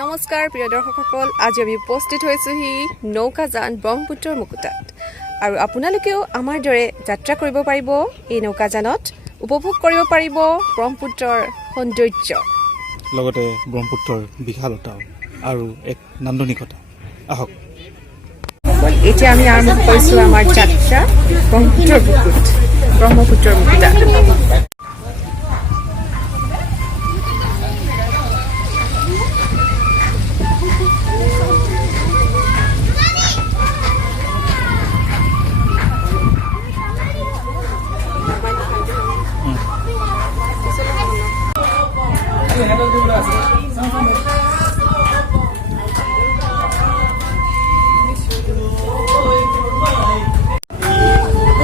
নমস্কাৰ প্ৰিয় দৰ্শকসকল, আজি আমি উপস্থিত হৈছোহি নৌকাযান ব্ৰহ্মপুত্ৰৰ মুকুতাত। আৰু আপোনালোকেও আমাৰ দৰে যাত্ৰা কৰিব পাৰিব এই নৌকাযানত, উপভোগ কৰিব পাৰিব ব্ৰহ্মপুত্ৰৰ সৌন্দৰ্য, লগতে ব্ৰহ্মপুত্ৰৰ বিশালতা আৰু এক নান্দনিকতা। আহক এতিয়া আমি আৰম্ভ কৰিছোঁ আমাৰ যাত্ৰা ব্ৰহ্মপুত্ৰৰ মুকুতাত।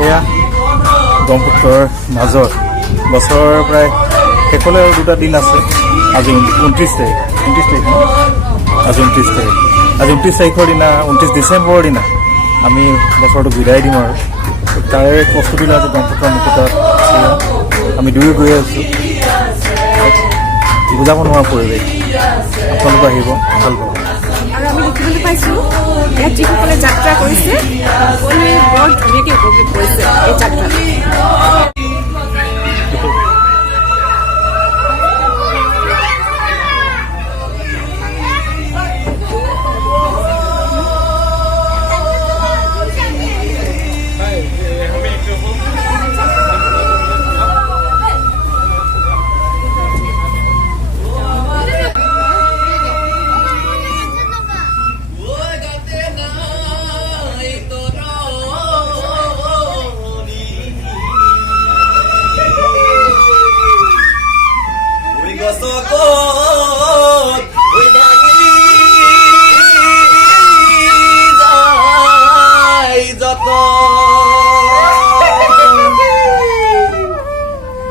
এয়া ব্ৰহ্মপুত্ৰৰ মাজত বছৰৰ প্ৰায় শেষলৈ আৰু 2টা দিন আছে। আজি 29 তাৰিখ আজি 29 তাৰিখৰ দিনা 29 ডিচেম্বৰৰ দিনা আমি বছৰটো বিদায় দিম। আৰু তাৰে প্ৰস্তুতিলৈ আজি ব্ৰহ্মপুত্ৰৰ মুকুতাত আমি দুয়ো গৈ আছোঁ। বুজাব নোৱাৰা পৰিৱেশ, আপোনালোক আহিব, ভাল পাব। আৰু আমি দেখিবলৈ পাইছোঁ ইয়াত যিসকলে যাত্ৰা কৰিছে সকলোৱে বৰ ধুনীয়াকৈ উপভোগ কৰিছে এই যাত্ৰাটো।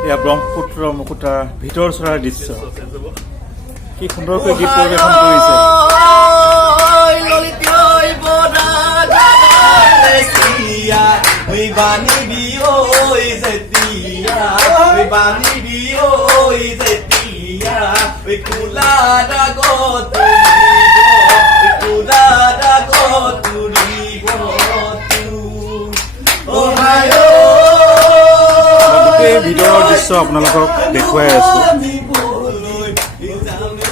এয়া ব্ৰহ্মপুত্ৰ মুকুতাৰ ভিতৰ চৰাৰ দৃশ্য। কি সুন্দৰকৈ গীত পৰিৱেশন কৰিছে। ভিতৰৰ দৃশ্য আপোনালোকক দেখুৱাই আছো।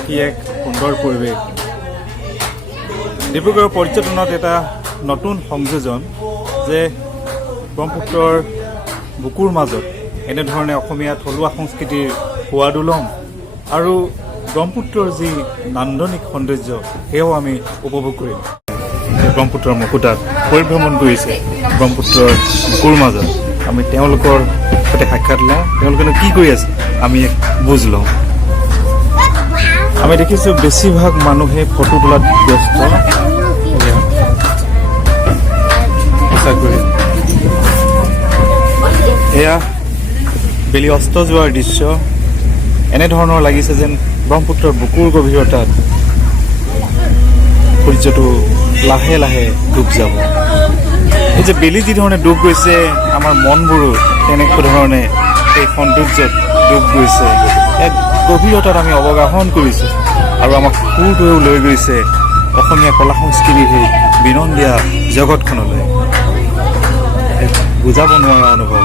কি এক সুন্দৰ পৰিৱেশ। ডিব্ৰুগড়ৰ পৰ্যটনত এটা নতুন সংযোজন যে ব্ৰহ্মপুত্ৰৰ বুকুৰ মাজত এনেধৰণে অসমীয়া থলুৱা সংস্কৃতিৰ সোৱাদ ল'ম আৰু ব্ৰহ্মপুত্ৰৰ যি নান্দনিক সৌন্দৰ্য সেয়াও আমি উপভোগ কৰিম। ব্ৰহ্মপুত্ৰৰ মুকুতাত পৰিভ্ৰমণ কৰিছে ব্ৰহ্মপুত্ৰৰ বুকুৰ মাজত। আমি তেওঁলোকৰ সৈতে সাক্ষাৎ লওঁ, তেওঁলোকেনো কি কৰি আছে আমি এক বুজ লওঁ। আমি দেখিছোঁ বেছিভাগ মানুহে ফটো তোলাত ব্যস্ত। এয়া বেলি অস্ত যোৱাৰ দৃশ্য। এনেধৰণৰ লাগিছে যেন ব্ৰহ্মপুত্ৰৰ বুকুৰ গভীৰতাত সূৰ্যটো লাহে লাহে ডুব যাব। এই যে বেলি যি ধৰণে ডুব গৈছে, আমাৰ মনবোৰো তেনেকুৱা ধৰণে এই সৌন্দৰ্যত ডুব গৈছে। এক গভীৰতাত আমি অৱগাহন কৰিছোঁ আৰু আমাক সুৰটোৱেও লৈ গৈছে অসমীয়া কলা সংস্কৃতিৰ সেই বিনন্দীয়া জগতখনলৈ। এক বুজাব নোৱাৰা অনুভৱ।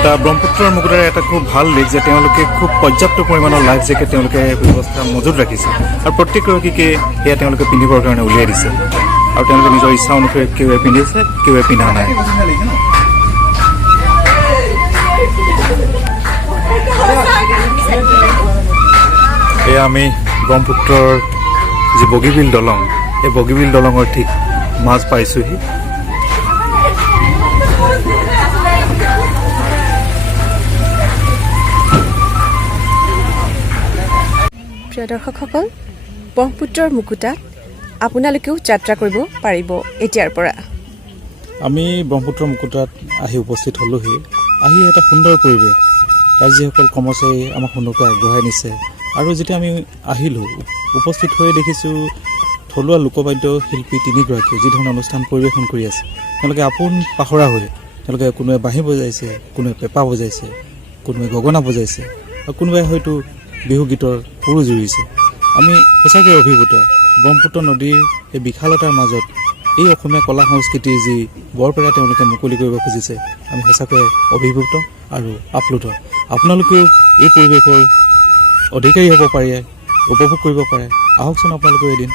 এটা ব্ৰহ্মপুত্ৰৰ মুকুতাৰ এটা খুব ভাল দিশ যে তেওঁলোকে খুব পৰ্যাপ্ত পৰিমাণৰ লাইফ জেকেট তেওঁলোকে ব্যৱস্থা মজুত ৰাখিছে আৰু প্ৰত্যেকগৰাকীকে সেয়া তেওঁলোকে পিন্ধিবৰ কাৰণে উলিয়াই দিছে। আৰু তেওঁলোকে নিজৰ ইচ্ছা অনুসৰি কেউৱে পিন্ধিছে, কেউৱে পিন্ধা নাই। এয়া আমি ব্ৰহ্মপুত্ৰৰ যি বগীবিল দলং, এই বগীবিল দলঙৰ ঠিক মাজ পাইছোঁহি। প্ৰিয় দৰ্শকসকল, ব্ৰহ্মপুত্ৰৰ মুকুতাত আপোনালোকেও যাত্ৰা কৰিব পাৰিব এতিয়াৰ পৰা। আমি ব্ৰহ্মপুত্ৰ মুকুতাত আহি উপস্থিত হ'লোহি। আহি এটা সুন্দৰ পৰিৱেশ, তাত যিসকল কৰ্মচাৰী আমাক সুন্দৰকৈ আগবঢ়াই নিছে। আৰু যেতিয়া আমি আহিলোঁ, উপস্থিত হৈ দেখিছোঁ থলুৱা লোকবাদ্য শিল্পী 3গৰাকীয়ে যি ধৰণৰ অনুষ্ঠান পৰিৱেশন কৰি আছে। তেওঁলোকে আপোন পাহৰা হৈ তেওঁলোকে কোনোৱে বাঁহী বজাইছে, কোনোৱে পেঁপা বজাইছে, কোনোৱে গগনা বজাইছে, আৰু কোনোবাই হয়তো বিহু গীতৰ সুৰো জুৰিছে। আমি সঁচাকৈ অভিভূত। ব্ৰহ্মপুত্ৰ নদীৰ এই বিশালতাৰ মাজত এই অসমীয়া কলা সংস্কৃতিৰ যি বৰপেৰা তেওঁলোকে মুকলি কৰিব খুজিছে, আমি সঁচাকৈ অভিভূত আৰু আপ্লুত। আপোনালোকেও এই পৰিৱেশৰ অধিকাৰী হ'ব পাৰে, উপভোগ কৰিব পাৰে। আহকচোন আপোনালোকেও এদিন।